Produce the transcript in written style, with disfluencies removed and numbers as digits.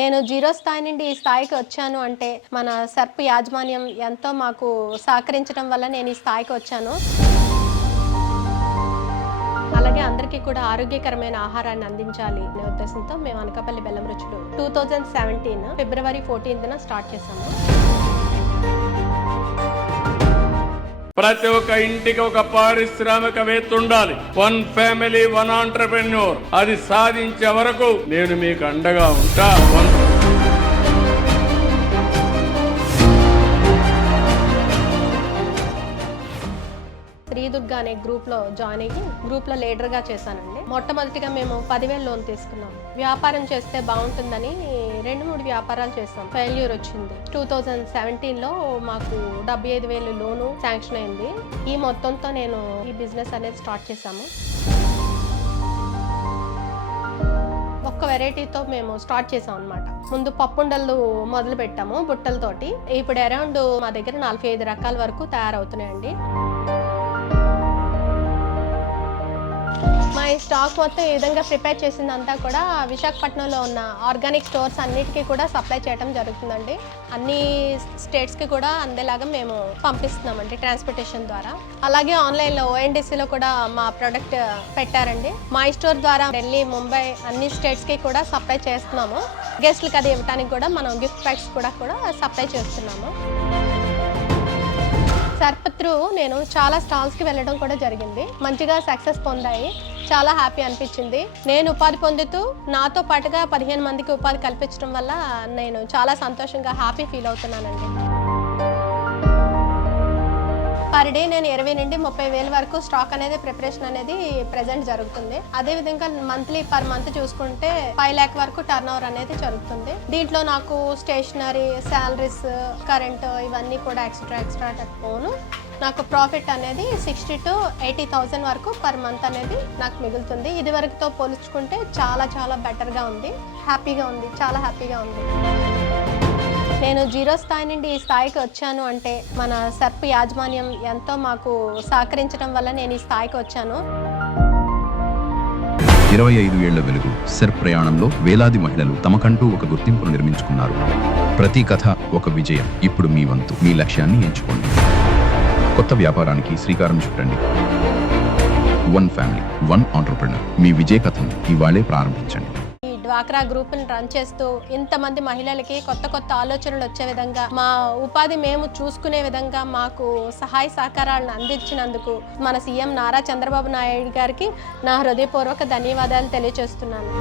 నేను జీరో స్థాయి నుండి ఈ స్థాయికి వచ్చాను అంటే మన సర్ప్ యాజమాన్యం ఎంతో మాకు సహకరించడం వల్ల నేను ఈ స్థాయికి వచ్చాను. అలాగే అందరికీ కూడా ఆరోగ్యకరమైన ఆహారాన్ని అందించాలి అనే ఉద్దేశంతో మేము అనకాపల్లి బెల్లం రుచులు 2017 ఫిబ్రవరి 14న స్టార్ట్ చేశాము. ప్రతి ఒక్క ఇంటికి ఒక పారిశ్రామికవేత్త ఉండాలి. One family one entrepreneur. అది సాధించే వరకు నేను మీకు అండగా ఉంటా. శ్రీదుర్గా అనే గ్రూప్లో జాయిన్ అయ్యి గ్రూప్లో లీడర్గా చేశానండి. మొట్టమొదటిగా మేము 10,000 లోన్ తీసుకున్నాం. వ్యాపారం చేస్తే బాగుంటుందని 2-3 వ్యాపారాలు చేస్తాం. ఫెయిల్యూర్ వచ్చింది. 2017లో మాకు 75,000 లోను శాంక్షన్ అయింది. ఈ మొత్తంతో నేను ఈ బిజినెస్ అనేది స్టార్ట్ చేశాము. ఒక్క వెరైటీతో మేము స్టార్ట్ చేసాం అనమాట. ముందు పప్పుండలు మొదలు పెట్టాము బుట్టలతోటి. ఇప్పుడు అరౌండ్ మా దగ్గర 45 రకాల వరకు తయారవుతున్నాయండి. మా ఈ స్టాక్ మొత్తం ఈ విధంగా ప్రిపేర్ చేసిందంతా కూడా విశాఖపట్నంలో ఉన్న ఆర్గానిక్ స్టోర్స్ అన్నిటికీ కూడా సప్లై చేయడం జరుగుతుందండి. అన్ని స్టేట్స్కి కూడా అందేలాగా మేము పంపిస్తున్నామండి ట్రాన్స్పోర్టేషన్ ద్వారా. అలాగే ఆన్లైన్లో ONDCలో కూడా మా ప్రోడక్ట్ పెట్టారండి. మా స్టోర్ ద్వారా ఢిల్లీ, ముంబై అన్ని స్టేట్స్కి కూడా సప్లై చేస్తున్నాము. గెస్ట్లకి అది ఇవ్వడానికి కూడా మనం గిఫ్ట్ ప్యాక్స్ కూడా సప్లై చేస్తున్నాము. సర్ప్ త్రూ నేను చాలా స్టాల్స్కి వెళ్ళడం కూడా జరిగింది. మంచిగా సక్సెస్ పొందాయి. చాలా హ్యాపీ అనిపించింది. నేను ఉపాధి పొందుతూ నాతో పాటుగా 15 మందికి ఉపాధి కల్పించడం వల్ల నేను చాలా సంతోషంగా హ్యాపీ ఫీల్ అవుతున్నానండి. పర్ డే నేను 20 నుండి 30,000 వరకు స్టాక్ అనేది ప్రిపరేషన్ అనేది ప్రెజెంట్ జరుగుతుంది. అదేవిధంగా మంత్లీ పర్ మంత్ చూసుకుంటే 5 lakh వరకు టర్న్ ఓవర్ అనేది జరుగుతుంది. దీంట్లో నాకు స్టేషనరీ, శాలరీస్, కరెంట్ ఇవన్నీ కూడా ఎక్స్ట్రా పోను నాకు ప్రాఫిట్ అనేది 60,000 to 80,000 వరకు పర్ మంత్ అనేది నాకు మిగులుతుంది. ఇది వరకుతో పోల్చుకుంటే చాలా బెటర్గా ఉంది. హ్యాపీగా ఉంది. చాలా హ్యాపీగా ఉంది. నేను జీరో స్థాయి నుండి ఈ స్థాయికి వచ్చాను అంటే మన సర్ప్ యాజమాన్యం ఎంతో మాకు సహకరించడం వల్ల నేను ఈ స్థాయికి వచ్చాను. 25 ఏళ్ల వెలుగు సర్ప్ ప్రయాణంలో వేలాది మహిళలు తమకంటూ ఒక గుర్తింపును నిర్మించుకున్నారు. ప్రతి కథ ఒక విజయం. ఇప్పుడు మీ వంతు. మీ లక్ష్యాన్ని ఎంచుకోండి. కొత్త వ్యాపారానికి శ్రీకారం చుట్టండి. One family one entrepreneur. మీ విజయ కథను ఇవాళే ప్రారంభించండి. డ్వాక్రా గ్రూప్ని రన్ చేస్తూ ఇంతమంది మహిళలకి కొత్త ఆలోచనలు వచ్చే విధంగా మా ఉపాధి మేము చూసుకునే విధంగా మాకు సహాయ సహకారాలను అందించినందుకు మన సీఎం నారా చంద్రబాబు నాయుడు గారికి నా హృదయపూర్వక ధన్యవాదాలు తెలియజేస్తున్నాను.